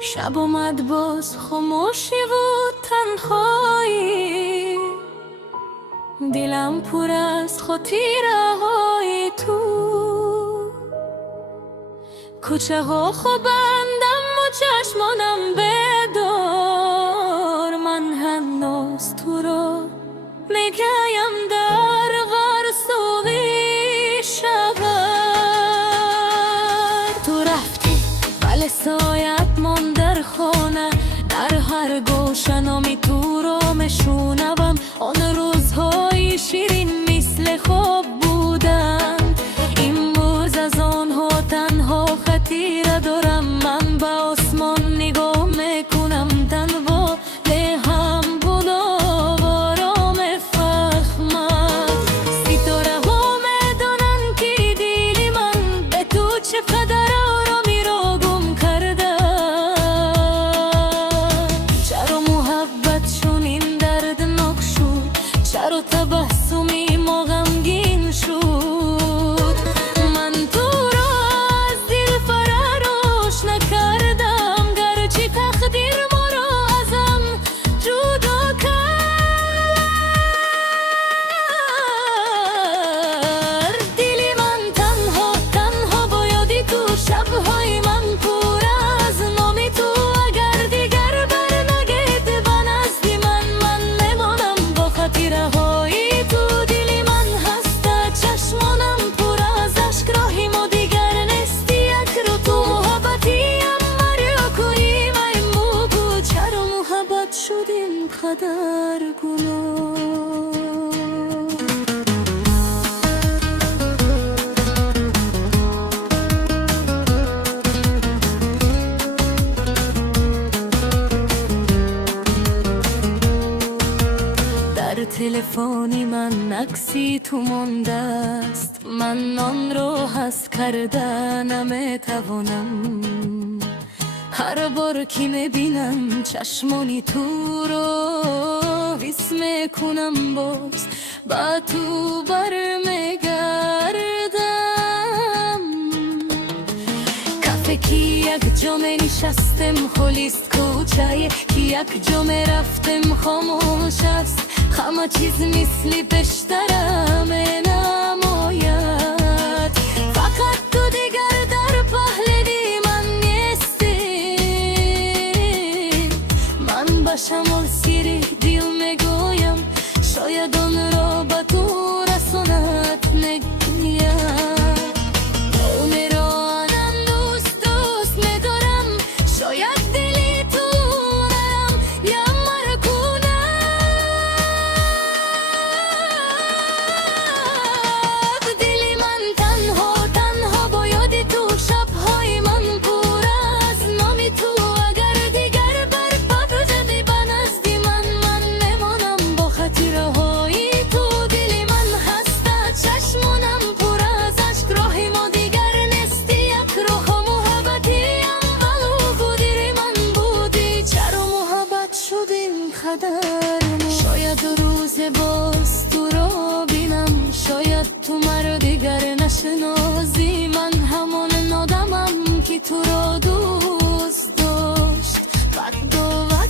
شب اومد باز خاموشی و تنهایی، دلم پر از خاطره های تو. کوچه ها خوابندم و چشمانم بدار، من هنوز تو رو میگم در غرسوی شبر. تو رفتی ولی سایت من در خانه، در هر گوشه نامی تو رو مشونم. آن روزهای شیرین مثل خواب بودن، این روز از آنها تنها خاطره دارم. من به آسمان نگاه میکنم تنها، لهم بود آوارام فخمم. ستاره ها میدانن که دل من به تو چقدر آرامی رو گم کرده. چرا محبت چنین دردناک شد، چرا تبسمی ما غمگین شد. من تو را از دل فراموش نکردم، گرچه تقدیر ما را ازم جدا کرد. دل من تنها تنها با یادی تو، شبهای من پر از نامی تو. اگر دیگر برنگردی به نزدی من میمانم با خاطره های تو. دل من هسته چشمانم پر از اشک، راهی ما دیگر نیستی یک رو. تو محبتیم مریا کنی و این بگو، چرا محبت شد اینقدر گناه. در تلفنی من عکسی تو مانده است، من آن رو حذف کرده نمیتوانم. هر بار که میبینم چشمانی تو رو حس میکنم، باز با تو برمیگردم. کافه که یک جا می نشستم خالیست، کوچه که یک جا می رفتم خاموش است. همه چیز مثل پیشترم نماید، فقط تو دیگر در پهلوی من نیستی. من به شمال سیر دل میگویم، شاید آن را به تو رساند میگویم. اون را آنم دوست دوست میدارم، شاید دلی تو نرم یمر کند. دل من تنها تنها با یادی تو، شبهای من پر از نامی تو. اگر دیگر بر پا زدی به نزدی من میمانم با خاطره های تو. دل من هسته چشمانم پر از اشک، راهی ما دیگر نیستی یک راه. محبتیم ولو دل من بودی، چرا محبت شد اینقدر. شاید روز باز تو را بینم، شاید تو مرا دیگر نشناسی. من همون نادمم که تو را دوست داشت، بعد گفت